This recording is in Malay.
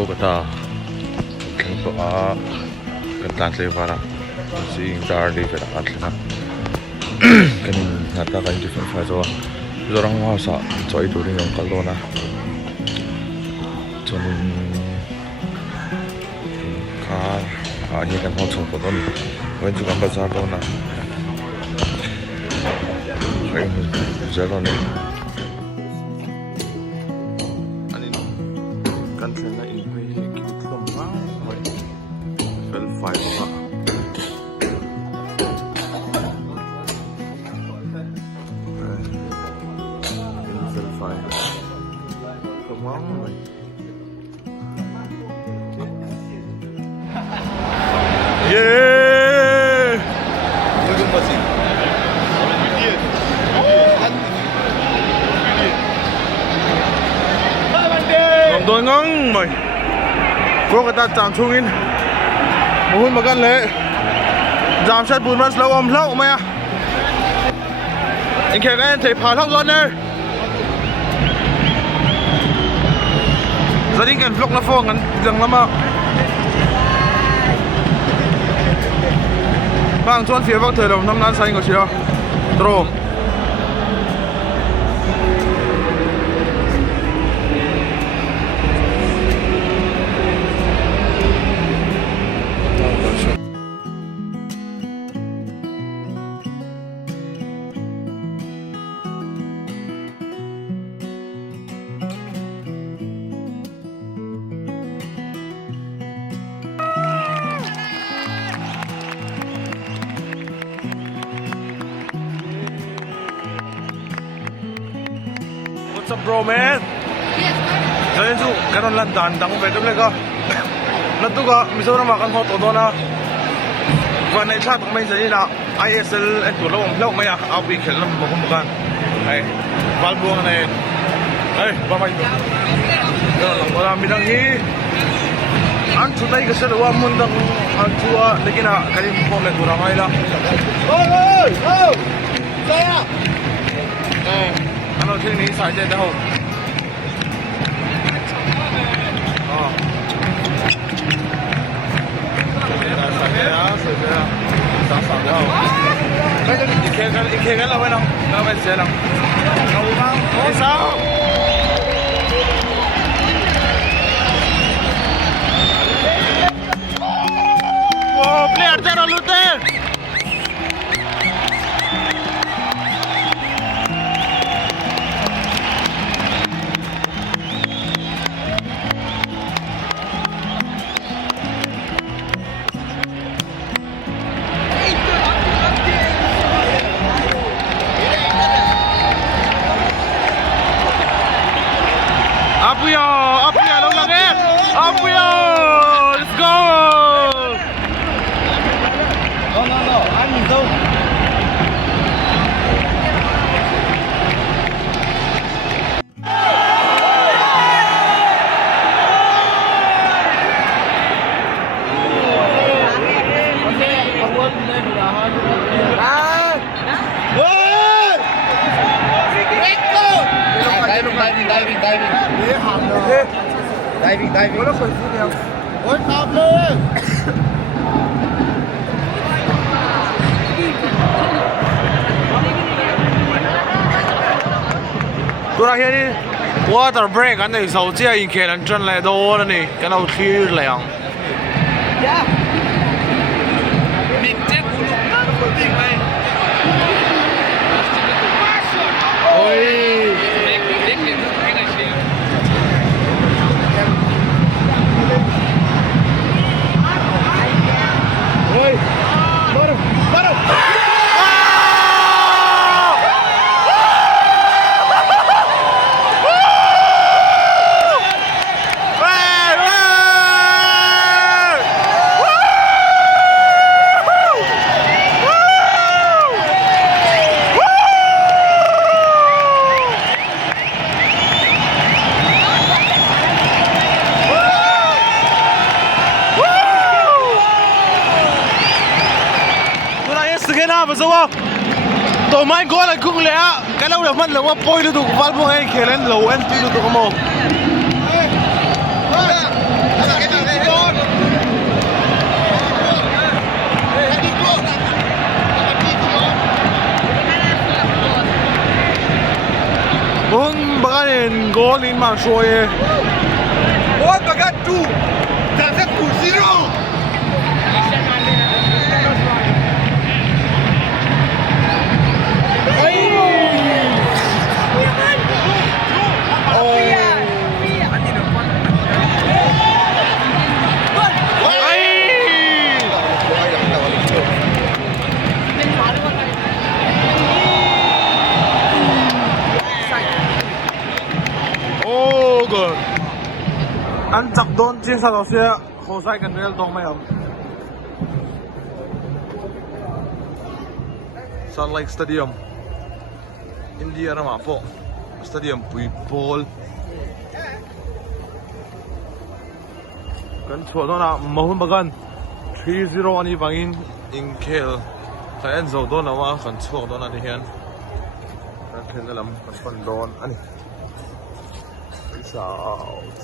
Kolkata kan translate para si Dardy pada atlena kan nata kan different fazo orang masa coy itu nih yang kalau na cuman kar ini kan mau coba tuh kan juga bazar tuh na kayak jalan nih kan sana ini kita mau fel file apa yeah tôi ngon mày Kolkata cham chhung in Mohun Bagan le jam set bun mas lâu lâu mày à anh kể cái thầy phá thóc luôn nè gia đình cần vlog nó phong ngắn dừng lắm ạ vâng chuan phía bắc thời đồng năm nan xanh của chị đó trô What's up, bro, man? Jadi tu, kan orang dandang betul leka. Nanti ka, misalnya makan hot atau na,วันในชาติไม่ใช่นะ ISL ไอ้ตัวเราเราไม่อยากเอาไปแข่งแล้วมันบอกกันไอ้บอลบวงอะไรเฮ้ยบ้าไปตัวเออหลังเรามีดังนี้อันสุดท้ายก็เสด็จว่ามันดังอันชัวร์แต่กินอะกันยังพอเลยตัวเราไม่ละโอ้ยโอ้ยใช่อะอันเราที่นี้สายใจเดียวikan lah mana, nama saya lang. Kau bang, isau. Wow, player terus lute. APUIA, APUIA, long lagi. APUIA, let's go. No, I'm in zone. Diving. Ôi, nó khởi phu nhiều. Ôi, thập lên. Tôi đang hiện đi. Water break anh này sầu chia in kia lần chân lại đâu đó này, cái nào khi lẻng. Mình chết cú lục nó không tin mày. Ôi. mà sao tổ mai có là cũng lẽ cái lâu được mất là qua poi được vào buông anh khề lên lầu anh tiêu được không Mohun Bagan goal in mang shoye. Mohun Bagan 2. That's a 2-0. Oh, good. Anh chặt đón chia sao xe hồ sai cần real tông mày không? Sun Lake Stadium, India nama po. Stadium Puipol. Kan chua đó là Mohun Bagan 3-0 ani bangin in khel. Khai anh dầu đó là kan chua đó là đi hiền. Kan khel làm kan pan đón ani. Peace out.